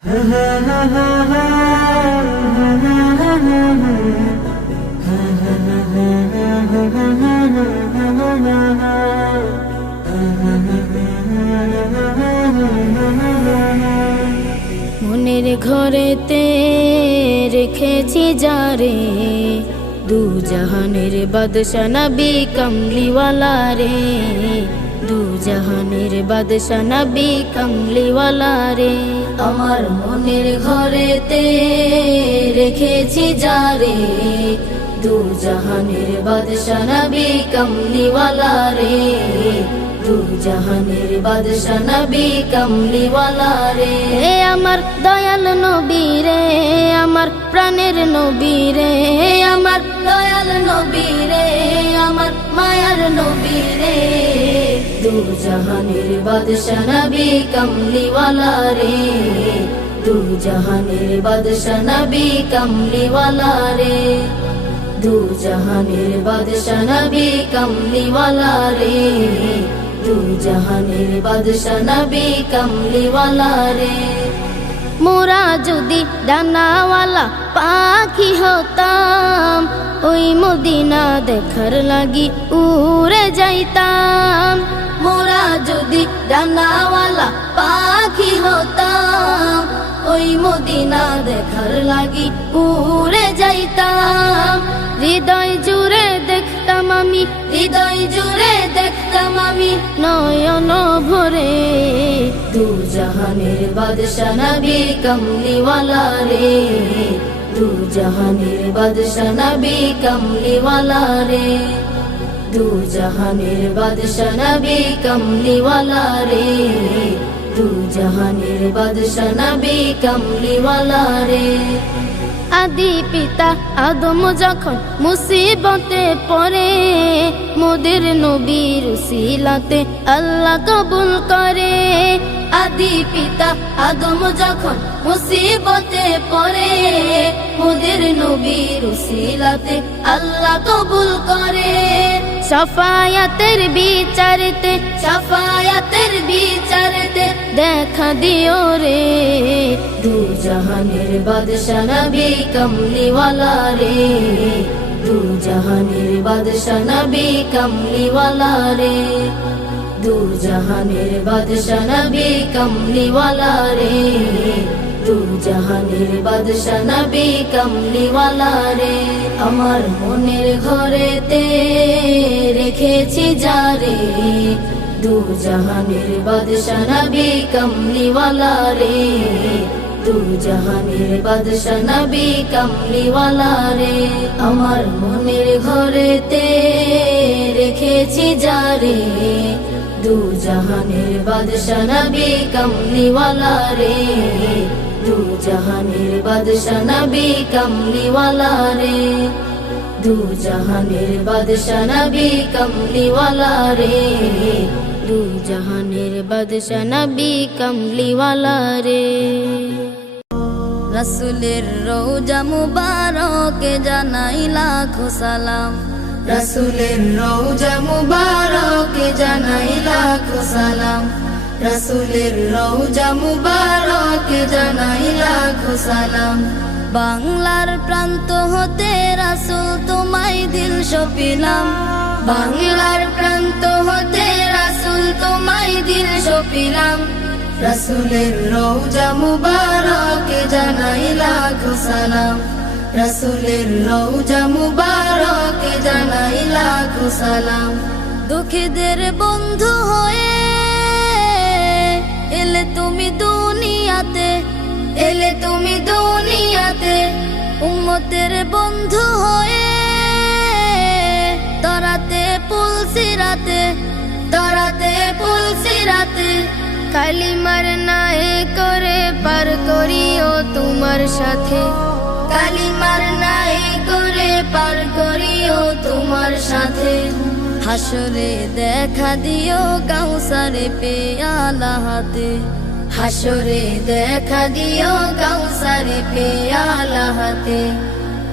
মনের ঘরেতে রেখেছি যারে, দু জাহানের বাদশা নবী কমলিওয়ালা রে, দু জাহানের বাদশা নবী কমলিওয়ালা রে। আমার মনের ঘরেতে রেখেছি যারে, দু জাহানের বাদশা নবী কমলিওয়ালা রে, দু জাহানের বাদশা নবী কমলিওয়ালা রে। আমার দয়াল নবী রে, আমার প্রাণের নবী রে, আমার দয়াল নবী রে, আমার মায়ার নবী রে, দু জাহানের বাদশা নবী কমলিওয়ালা রে, দু জাহানের বাদশা নবী কমলিওয়ালা রে, দু জাহানের বাদশা নবী কমলিওয়ালা রে, দু জাহানের বাদশা নবী কমলিওয়ালা রে। মোরা যদি ডানাওয়ালা পাখি হতাম, ওই মদিনা দেখার লাগি উড়ে যাইতাম। মোরা যদি ডানাওয়ালা পাখি হতাম, ওই মদিনা দেখার লাগি উড়ে যাইতাম। হৃদয় জুড়ে দেখতাম আমি, হৃদয় জুড়ে দেখতাম আমি নয়ন ভরে, দু জাহানের বাদশা নবী কমলিওয়ালা রে, দু জাহানের বাদশা নবী কমলিওয়ালা রে, দু জাহানের বাদশা নবী কমলিওয়ালা রে, দু জাহানের বাদশা নবী কমলিওয়ালা রে। আদি পিতা আদম যখন মুসিবতে পড়ে, মোদের নবীর উসিলাতে আল্লাহ কবুল করে। আদি পিতা আদম যখন মুসিবতে পড়ে, মোদের নবীর উসিলাতে আল্লাহ কবুল করে। শাফায়াতের বিচারতে, শাফায়াতের বিচারতে দেখা দিও রে, দু জাহানের বাদশা নবী কমলিওয়ালা রে, দু জাহানের বাদশা নবী কমলিওয়ালা রে, দু জাহানের বাদশা নবী কমলিওয়ালা রে, দু জাহানের বাদশা নবী কমলিওয়ালা রে। আমার মনের ঘরেতে রেখেছি যারে, দু জাহানের বাদশা নবী কমলিওয়ালা রে, দু জাহানের বাদশা নবী কমলিওয়ালা রে। আমার মনের ঘরেতে রেখেছি যারে, দু জাহানের বাদশা নবী কমলিওয়ালা রে, দু জাহানের বাদশা নবী কমলিওয়ালা রে, দু জাহানের বাদশা নবী কমলিওয়ালা রে, দু জাহানের বাদশা নবী কমলিওয়ালা রে। রাসূলের রওজা মুবারকে জানাই লাখো সালাম, রাসূলের রওজা মুবারকে জানাই লাখো সালাম, রাসূলের রওজা মুবারকে জানাই লাখো সালাম। বাংলার প্রান্ত হতে রাসূল তোমায় দিল সপিলাম, বাংলার প্রান্ত হতে রাসূল তোমায় দিল সপিলাম। রাসূলের রওজা মুবারকে জানাই লাখো সালাম, রাসূলের রওজা মুবারকে জানাই লাখো সালাম। দুঃখীদের বন্ধু হয়ে এলে তুমি দুনিয়াতে, এলে তুমি দুনিয়াতে, উম্মতের বন্ধু হয়ে তরাতে পুলসিরাতে, তরাতে পুলসিরাতে। কালিমার নায়ে করে পার করিও তোমার সাথে, কালিমার নায়ে করে পার করিও তোমার সাথে। হাসরে দেখা দিও কাউসারে পেয়ালা হাতে, হাসরে দেখা দিও কাউসারে পেয়ালা হাতে।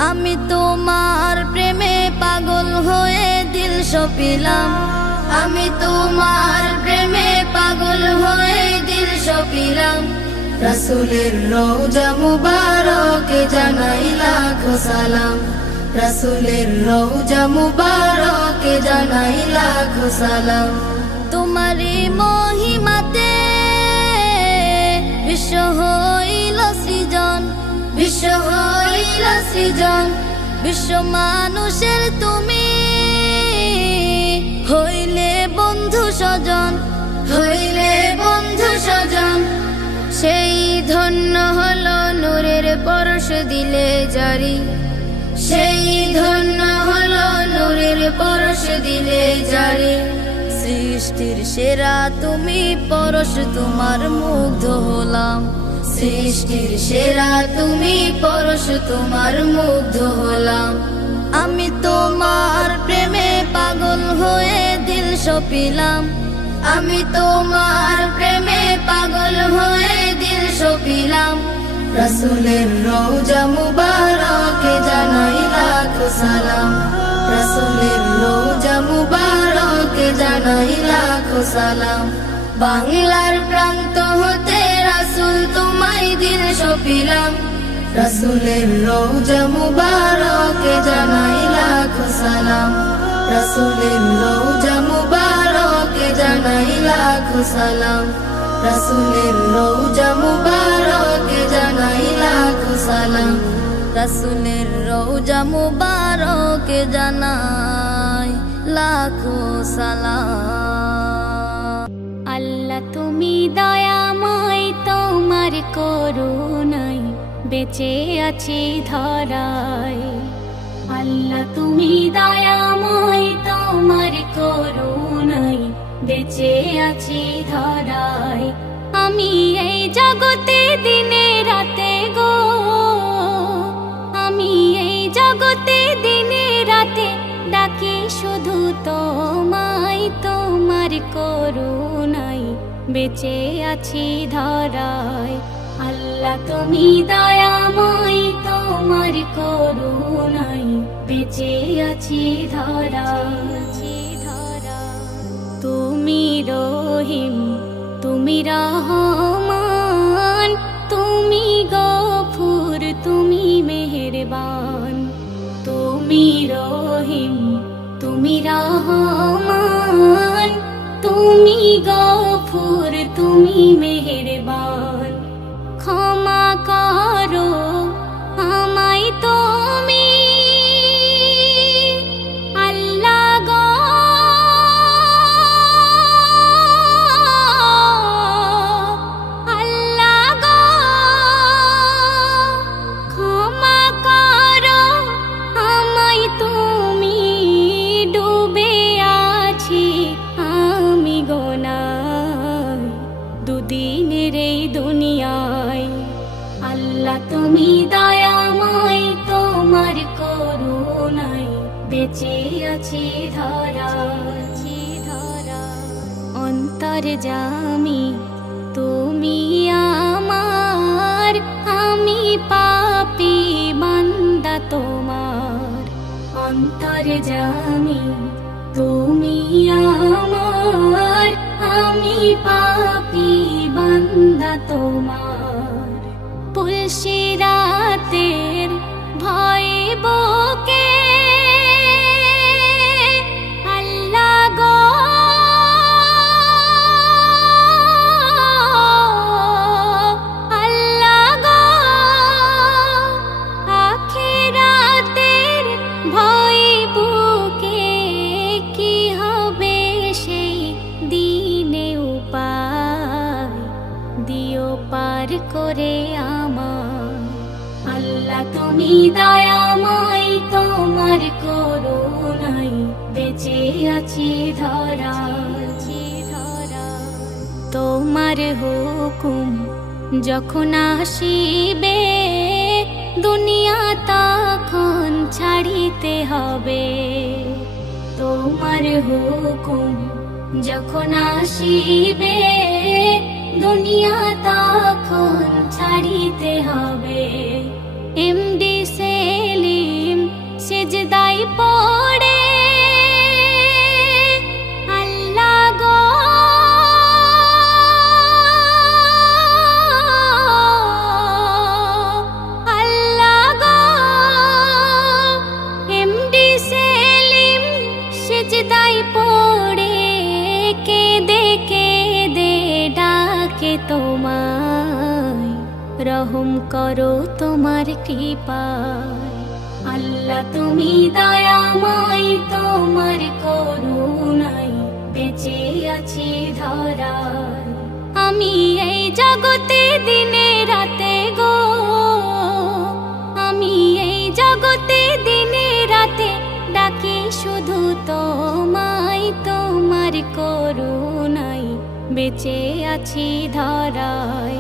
আমি তোমার প্রেমে পাগল হয়ে দিল সপিলাম, আমি তোমার প্রেমে পাগল হয়ে দিল সপিলাম। রাসূলের রওজা মুবারকে জানাই লাখো সালাম, রাসূলের রওজা মুবারকে জানাই লাখো সালাম। তোমারি মহিমাতে বিশ্ব হইল সৃজন, বিশ্ব হইল সৃজন, বিশ্ব মানুষের তুমি হইলে বন্ধু স্বজন, হইলে বন্ধু স্বজন। সেই ধন্য হলো নূরের পরশ দিলে জারি, সেই ধন্য হলো নূরের পরশ দিলে জারি। সৃষ্টির সেরা তুমি পরশ তোমার মুগ্ধ হলাম, সৃষ্টির সেরা তুমি পরশ তোমার মুগ্ধ হলাম। আমি তোমার প্রেমে পাগল হয়ে দিল সপিলাম, আমি তোমার প্রেমে পাগল হয়ে দিল সপিলাম। রাসূলের রওজা মুবারকে জানাই লাখো সালাম, রাসূলের রওজা মুবারকে জানাই লাখো সালাম। বাংলার প্রান্ত হতে রাসূল তোমায় দিল সপিলাম, রাসূলের রওজা মুবারকে জানাই লাখো সালাম, রাসূলের রওজা মুবারকে জানাই লাখো সালাম, রাসূলের রওজা মুবারকে জানাই লাখো সালাম, রাসূলের রওজা মুবারকে জানাই লাখো সালাম। আল্লাহ তুমি দয়াময়, তোমার করুণায় বেঁচে আছি ধরায়। আল্লাহ তুমি দয়াময়, তোমার করুণায় বেঁচে আছি ধরায়। আমি এই জগতে দিনে রাতে গো, আমি এই জগতে দিনে রাতে ডাকি শুধু তোমায়, তোমার করুণায় বেঁচে আছি ধরায়। আল্লাহ তুমি দয়াময়, তোমার করুণায় বেঁচে আছি ধরায়। তুমি রহিম, তুমি রহমান, তুমি গফুর, তুমি মেহেরবান। তুমি রহিম, তুমি রহমান, তুমি গফুর, তুমি মেহেরবান। ক্ষমা করো আমায় তুমি আল্লাহ গো, আল্লাহ গো। ক্ষমা করো আমায় তুমি, ডুবে আছি আমি গোনায় দুদিনের এই দুনিয়ায়। আল্লাহ তুমি দয়াময়, তোমার করুণায় বেঁচে আছি ধরায়। অন্তর্যামী তুমি আমার, আমি পাপী বান্দা তোমার। অন্তর্যামী তুমি আমার, আমি পাপী বান্দা তোমার। পুলসিরাতের ভয়ে বুকে আল্লাহ গো, আল্লাহ গো। আখিরাতের ভয়ে বুকে কি হবে সেই দিনে উপায় দিও পার করে আমার। আল্লাহ তুমি দয়াময়, তোমার করুণায় বেঁচে আছি ধরায়। তোমার হুকুম যখন আসিবে দুনিয়া তখন ছাড়িতে হবে। তোমার হুকুম যখন আসিবে দুনিয়া তখন ছাড়িতে হবে। এমডি সেলিম সিজদায় পড়ে আল্লাহ গো, রহম করো তোমার কৃপায়। আল্লাহ তুমি দয়াময়, তোমার করুণায় বেঁচে আছি ধরায়। আমি এই জগতে দিনে রাতে গো, আমি এই জগতে দিনে রাতে ডাকি শুধু তোমায়, তোমার করুণায় বেঁচে আছি ধরায়।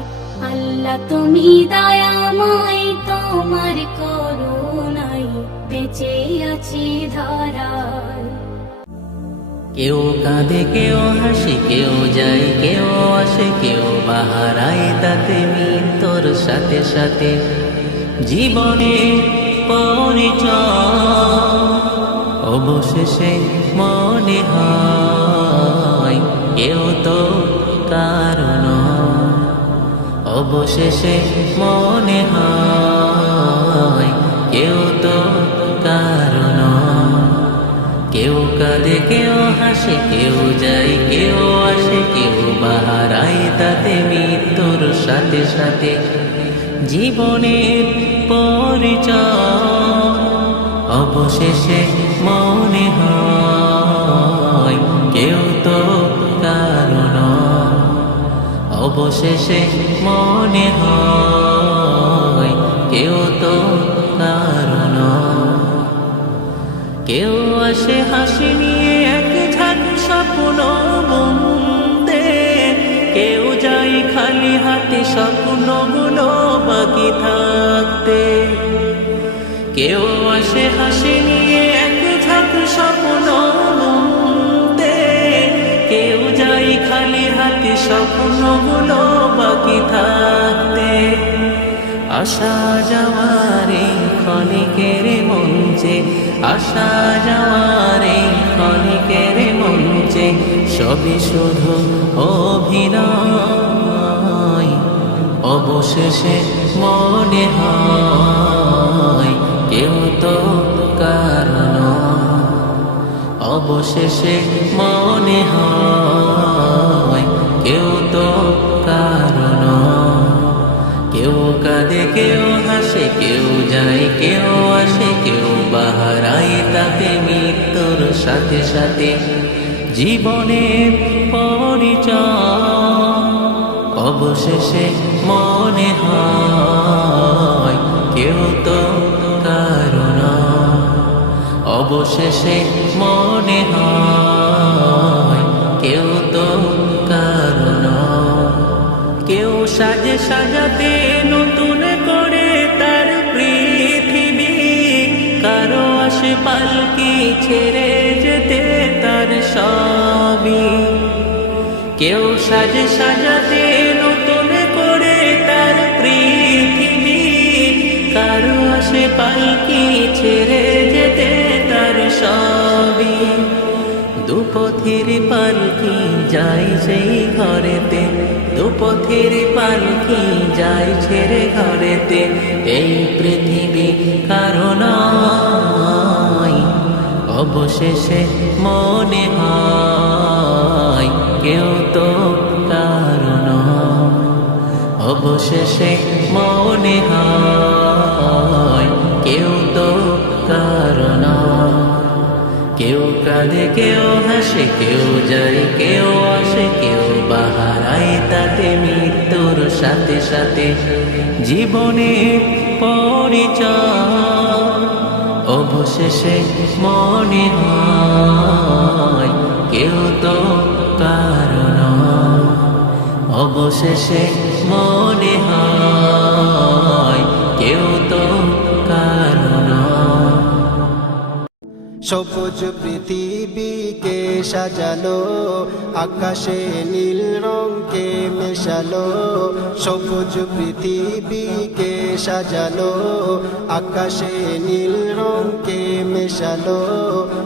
আল্লাহ তুমি দয়াময়, তোমার করুণায় বেঁচে আছি ধরায়। কেউ কাঁদে কেউ হাসে, কেউ যায় কেউ আসে, কেউ বাহারায় তাতে মৃত্যুর সাথে সাথে। জীবনের পরিচয় অবশেষে মনে হয় কেউ তো কারণ, অবশেষে মনে হয় কেউ তো কারণ। কেউ কাঁদে কেউ হাসে, কেউ যায় কেউ আসে, কেউ বাহারায় তাতে মৃত্যুর সাথে সাথে। জীবনের পরিচয় অবশেষে মনে হয় কেউ তো কারণ, অবশেষে মনে হয় কেউ তো কারণ। কেউ আসে হাসি নিয়ে এক ঝাঁক স্বপ্ন বুনতে, কেউ যায় খালি হাতে স্বপ্নগুলো বাকি থাকতে। কেউ আসে হাসি নিয়ে এক ঝাঁক স্বপ্ন বুনতে, কেউ যায় খালি হাতে স্বপ্নগুলো বাকি থাকতে। আসা যাওয়ারে ক্ষণিকের মঞ্চে, আসা যাওয়ারে ক্ষণিকের মঞ্চে, সবই শুধু অভিনয়। অবশেষে মনে হয় কেউ তো কারণ, অবশেষে মনে হয় কেউ তো কারণ। কেউ কাঁদে কেউ হাসে, কেউ যায় কেউ আসে, কেউ বাহারায় তাতে মৃত্যুর সাথে সাথে। জীবনের পরিচয় অবশেষে মনে হয় কেউ তো কারণ, অবশেষে মনে হয় কেউ তো কারণ। কেউ সাজে সাজাতে নতুন করে তার পৃথিবী, কারো আসে পালকি ছেড়ে যেতে তার সবই। কেউ সাজে সাজাতে নতুন করে তার পৃথিবী, কারো আসে পালকি ছেড়ে যেতে তার সবই। দুপথের পালকি যায় সেই ঘরেতে, দুপথের পালকি যায় ছেড়ে ঘরেতে। এই পৃথিবী কারণ অবশেষে মনে হয় কেউ তো কারণ, অবশেষে মনে হয় কেউ তো কারণ। কেউ কাঁদে কেউ হাসে, কেউ যায় কেউ আসে, কেউ বাহারায় তাতে মৃত্যুর সাথে সাথে। জীবনের পরিচয় অবশেষে মনে হয় কেউ তো কারণ, অবশেষে মনে হয় কেউ তো কারণ। সবুজ পৃথিবীকে সাজালো, আকাশে নীল রঙকে মেশালো। সবুজ পৃথিবীকে সাজালো, আকাশে নীল রঙকে মেশালো।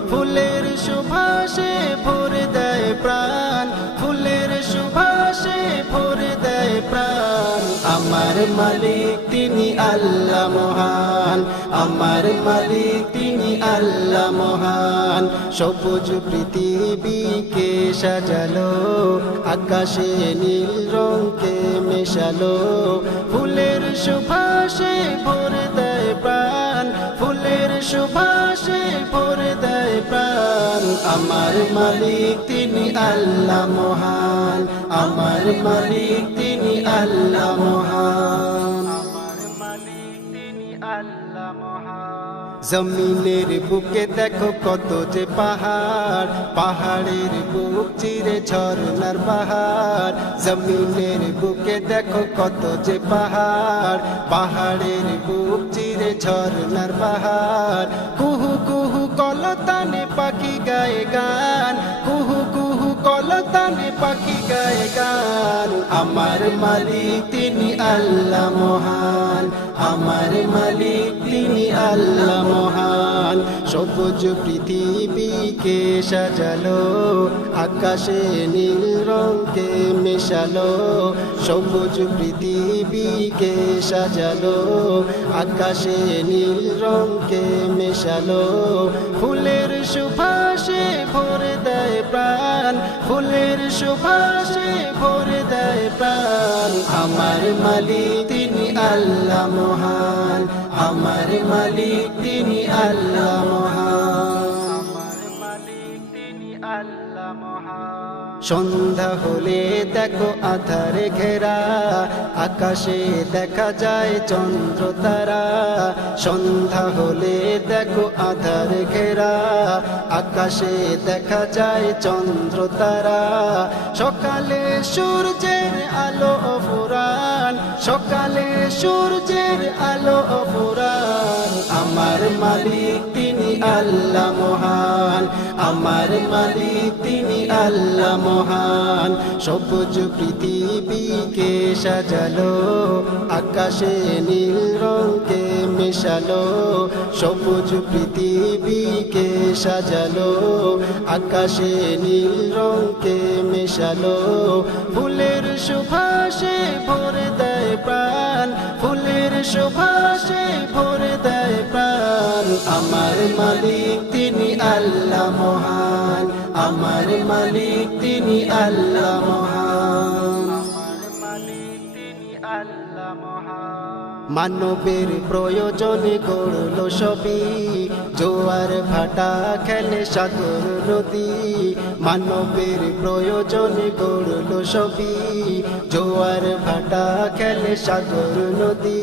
ফুলের সুবাসে ভরে দেয় প্রাণ, ফুলের সুবাসে ভরে দেয় প্রাণ। আমার মালিক তিনি আল্লাহ মহান, আমার মালিক তিনি আল্লাহ মহান। সবুজ পৃথিবীকে সাজালো, আকাশে নীল রঙকে মেশালো। ফুলের আমার মালিক তিনি আল্লাহ মহান, আমার মালিক তিনি আল্লাহ মহান, আমার মালিক তিনি আল্লাহ মহান। জমিনের বুকে দেখো কত যে পাহাড়, পাহাড়ের বুক চিরে ঝরনার বাহার। জমিনের বুকে দেখো কত যে পাহাড়, পাহাড়ের বুক চিরে ঝরনার বাহার। কুহু কুহু কলতানে পাখি গায়ে গান, কুহু কুহু কলতানে পাখি গায়ে গান। আমার মালিক তিনি আল্লাহ মহান, আমার মালিক তিনি আল্লাহ মহান। সবুজ পৃথিবীকে সাজালো, আকাশে নীল রঙকে মেশালো। সবুজ পৃথিবীকে সাজালো, আকাশে নীল রঙকে মেশালো। ফুলের সুবাসে ভরে দেয় প্রাণ, ফুলের সুবাসে ভরে দেয় প্রাণ। আমার মালিক তিনি আল্লাহ মহান, আমার মালিক তিনি আল্লাহ মহান, আমার মালিক তিনি আল্লাহ মহান। সন্ধ্যা হলে দেখো আধারে ঘেরা, আকাশে দেখা যায় চন্দ্র তারা। সন্ধ্যা হলে দেখো আধারে ঘেরা, আকাশে দেখা যায় চন্দ্র তারা। সকালে সূর্যের আলো ফুরান, সকালে সূর্যের আলো ফুরান। আমার মালিক তিনি আল্লাহ মহান, আমার মালিক তিনি আল্লাহ মহান। সবুজ পৃথিবীকে সাজালো, আকাশে নীল রঙকে মেশালো। সবুজ পৃথিবীকে সাজালো, আকাশে নীল রঙকে মেশালো। ফুলের সুবাসে ভরে দেয় প্রাণ, ফুলের সুবাসে ভরে দেয় প্রাণ। আমার মালিক তিনি আল্লাহ মহান, আমার মালিক তিনি আল্লাহ মহান, আমার মালিক তিনি আল্লাহ মহান। মানবের প্রয়োজনে গড়ল সবই, জোয়ার ভাটা খেলে সাগর নদী। মানবের প্রয়োজনে গড়ল সবই, জোয়ার ভাটা খেলে সাগর নদী।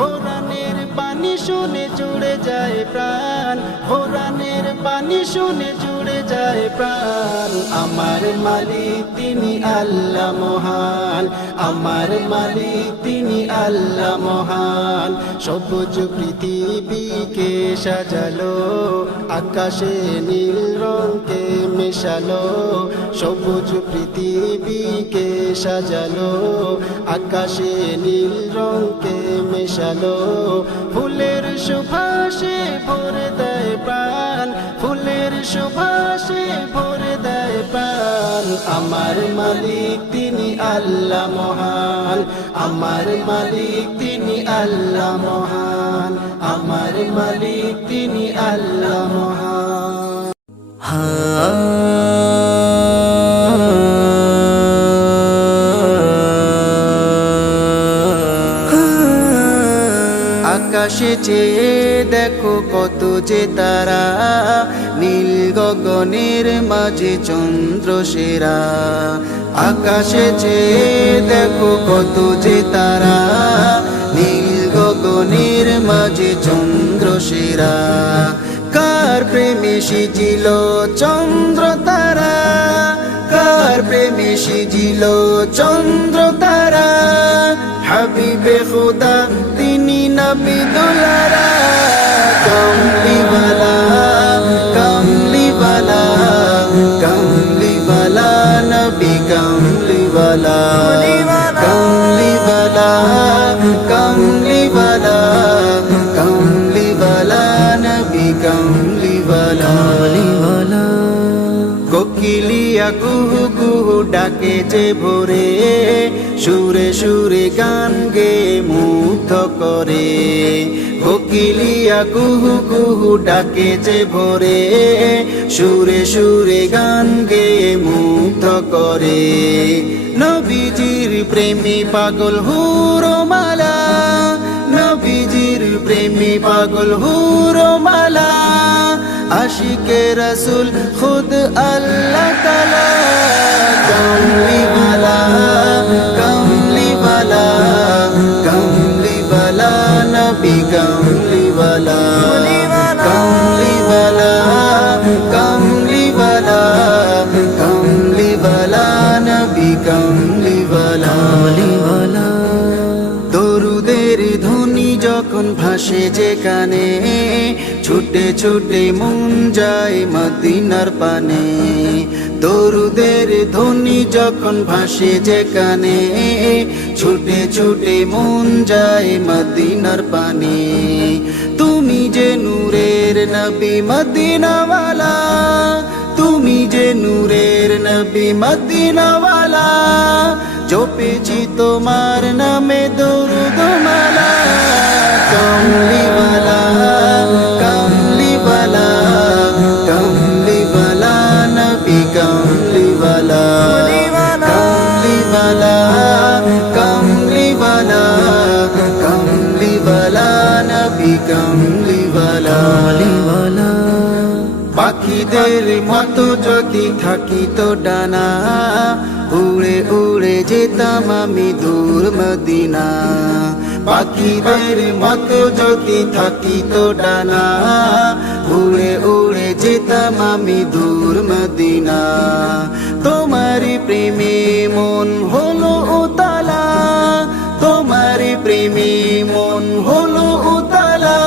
কোরআনের বাণী শুনে জুড়ে যায় প্রাণ, কোরআনের বাণী শুনে জুড়ে যায় প্রাণ। আমার মালিক তিনি আল্লাহ মহান, আমার মালিক তিনি আল্লাহ মহান। সবুজ পৃথিবীকে সাজালো, আকাশে নীল রঙকে মেশালো। সবুজ পৃথিবীকে সাজালো, আকাশে নীল রঙকে মেশালো। ফুলের সুবাসে ভরে দেয় প্রাণ, ফুলের সুবাসে ভরে দেয় প্রাণ। আমার মালিক তিনি আল্লাহ মহান, আমার মালিক তিনি আল্লাহ মহান, আমার মালিক তিনি আল্লাহ মহান। আকাশে চেয়ে দেখো কত যে তারা, নীল গগনের মাঝে চন্দ্র সেরা। আকাশে চেয়ে দেখো কত যে তারা, নীল গগনের মাঝে চন্দ্র সেরা। কার প্রেমে সিজিল চন্দ্র তারা, কার প্রেমে সিজিল চন্দ্র তারা। হাবিবে খুদা তিনি নবী দুলারা, কামলিওয়ালা কামলিওয়ালা কামলিওয়ালা নবী কামলিওয়ালা, কামলিওয়ালা কামলিওয়ালা কামলিওয়ালা নবী কামলিওয়ালা। কোকিলিয়া কুহু কুহু ডাকে যে ভোরে, সুরে সুরে গান গে মুগ্ধ করে। কোকিলিয়া কুহু কুহু ডাকে যে ভোরে, সুরে সুরে গান গে মুগ্ধ করে। নবীজির প্রেমী পাগল হুরমালা, নবীজির প্রেমী পাগল হুরমালা। আশিকের रसूल खुद अल्लाह ताला कमली वाला कमली वाला कमली वाला नबी कमली वाला कमली वाला कमली वाला कमली वाला नबी कमली वाला দরুদের ধ্বনি যখন ভাসে যে কানে ছুটে ছুটে মন যায় মদিনার পানে দরুদের ধ্বনি যখন ভাসে যে কানে ছুটে ছুটে মন যায় মদিনার পানে তুমি যে নূরের নবী মদিনাওয়ালা তুমি যে নূরের নবী মদিনাওয়ালা জপেছি তোমার নামে দরুদ মালা কমলি वाला कमली वाला कमली वाला नबी कमली वाला कमली वाला कमली वाला कमली वाला नबी कमली वाला পাখিদের মতো যদি থাকিতো ডানা উড়ে উড়ে যেতাম আমি দূর মদিনা পাখিদের মতো যদি থাকিতো ডানা উড়ে উড়ে যেতাম আমি দূর মদিনা তোমার প্রেমে মন হলো উতালা তোমার প্রেমে মন হলো উতালা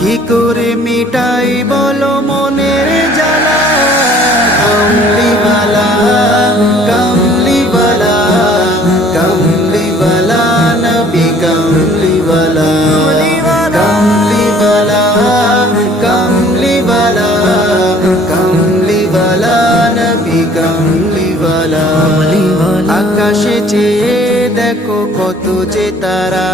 কি করে মিটাই বলো মনের জ্বালা কমলি वाला कमली वाला कमली वाला नबी कमली वाला कमली वाला कमली वाला कमली वाला नबी कमली वाला আকাশে চেয়ে দেখো কত যে তারা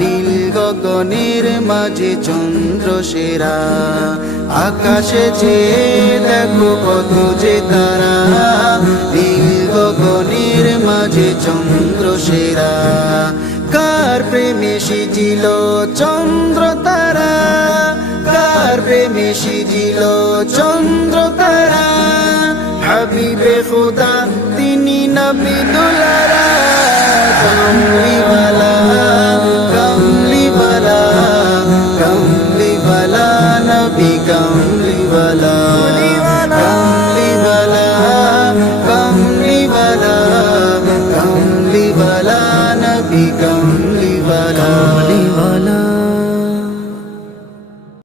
নীল গগনের মাঝে চন্দ্র সেরা আকাশে চেয়ে দেখো কত যে তারা নীল গগনের মাঝে চন্দ্র সেরা কার প্রেমে সিজিল চন্দ্র তারা কার প্রেমে সিজিল চন্দ্র তারা হাবিবে খুদা তিনি নবী দুলারা কমলি वाला कमली वाला कमली वाला नबी कमली वाला कमली वाला कमली वाला कमली वाला नबी कमली वाला